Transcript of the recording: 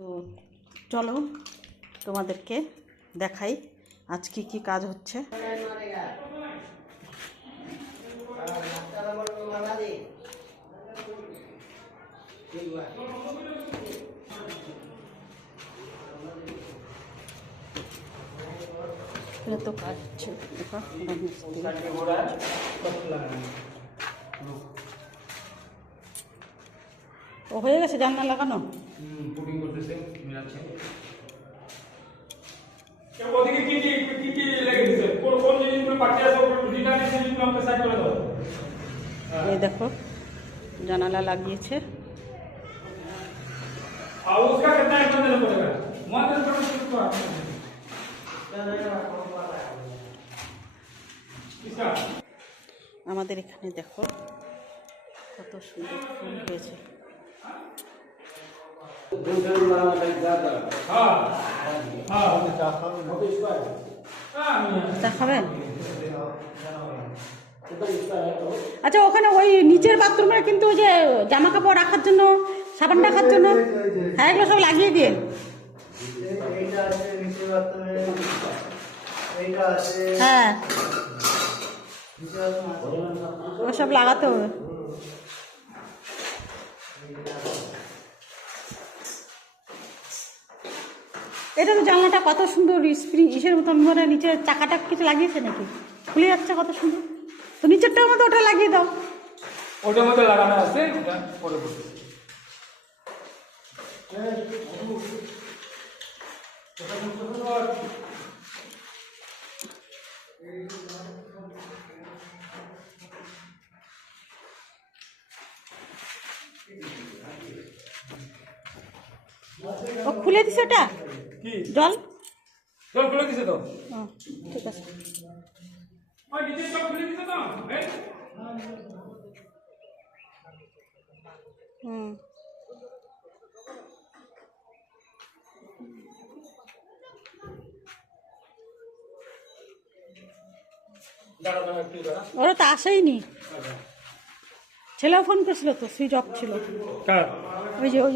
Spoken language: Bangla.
তো চলো তোমাদেরকে দেখাই আজ কি কি কাজ হচ্ছে। এখানে তো কাজ হচ্ছে, ও হয়ে গেছে জানলা লাগানো। এই দেখো জানালা লাগিয়েছে। আমাদের এখানে দেখো কত সুন্দর ফুল হয়েছে। দেখাবেন? আচ্ছা, ওখানে ওই নিচের বাথরুমে কিন্তু ওই যে জামা কাপড় রাখার জন্য, সাবান রাখার জন্য, হ্যাঁ এগুলো সব লাগিয়ে দিয়ে। হ্যাঁ ওসব লাগাতে হবে। এটা তো জানলাটা কত সুন্দর স্প্রিং ইসের মতন, মানে নিচে চাকাটা কিছু লাগিয়েছে নাকি, খুলে যাচ্ছে কত সুন্দর। তো নিচেরটার মধ্যে ওটা লাগিয়ে দাও। ওটার মধ্যে লাগানো আছে, ওটা পরে বলছি। ও খুলে দিছে ওটা কি জল জল খুলে দিছে তো? ঠিক আছে। ওই নিচে জল খুলে দিছে তো? ওরা তো আসেইনি। ছেলেও ফোন করেছিল তো, সুইচ অফ ছিল। কার? ওই যে ওই